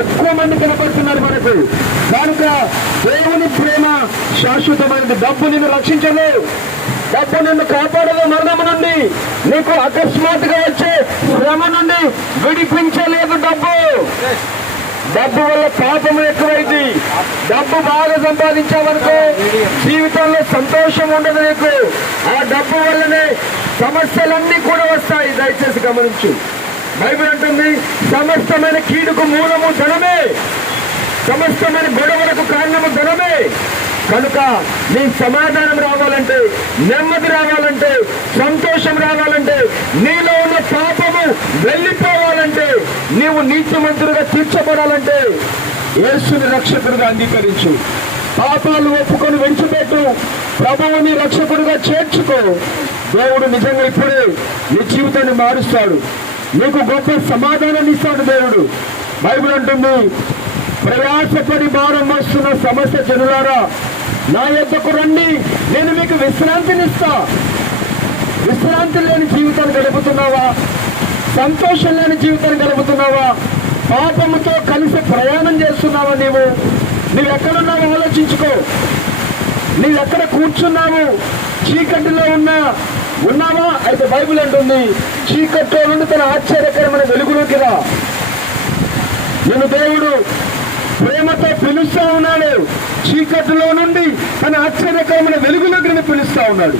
ఎక్కువ మంది కనపడుతున్నారు మనకు. కనుక దేవుని ప్రేమ శాశ్వతమైనది. డబ్బు నిన్ను రక్షించదు, డబ్బు నిన్ను కాపాడదు. మరణము నుండి, నీకు అకస్మాత్తుగా వచ్చే శ్రమ నుండి విడిపించలేదు డబ్బు. డబ్బు వల్ల పాపము ఎక్కువైంది. డబ్బు బాగా సంపాదించావనుకో జీవితంలో సంతోషం ఉండదు నీకు. ఆ డబ్బు వల్లనే సమస్యలన్నీ కూడా వస్తాయి. దయచేసి గమనించు. బైబిల్ అంటుంది సమస్తమైన కీడుకు మూలము ధనమే, సమస్తమైన గొడవలకు కారణము ధనమే. కనుక నీ సమాధానం రావాలంటే, నెమ్మది రావాలంటే, సంతోషం రావాలంటే, నీలో ఉన్న పాపము వెళ్ళిపోవాలంటే, నీవు నీతిమంతులుగా తీర్చబడాలంటే యేసుని రక్షకుడిగా అంగీకరించు. పాపాలు ఒప్పుకొని విడిచిపెట్టు. ప్రభువుని రక్షకుడిగా చేర్చుకో. దేవుడు నిజంగా ఇప్పుడే నీ జీవితాన్ని మారుస్తాడు. నీకు గొప్ప సమాధానాన్ని ఇస్తాడు దేవుడు. బైబిల్ అంటుంది ప్రయాసపడి భారం మోస్తున్న సమస్త జనులారా నా యొద్దకు రండి, నేను మీకు విశ్రాంతినిస్తా. విశ్రాంతి లేని జీవితాన్ని గడుపుతున్నావా? సంతోషం లేని జీవితాన్ని గడుపుతున్నావా? పాపముతో కలిసి ప్రయాణం చేస్తున్నావా? నీవెక్కడున్నావో ఆలోచించుకో. నీవెక్కడ కూర్చున్నావు? చీకటిలో ఉన్నావా? అయితే బైబిల్ అంటుంది చీకట్లో నుండి తన ఆశ్చర్యకరమైన వెలుగులోకి రా. నేను దేవుడు ప్రేమతో పిలుస్తా ఉన్నాడు. చీకటిలో నుండి తన ఆశ్చర్యకరమైన వెలుగులోకి పిలుస్తా ఉన్నాడు.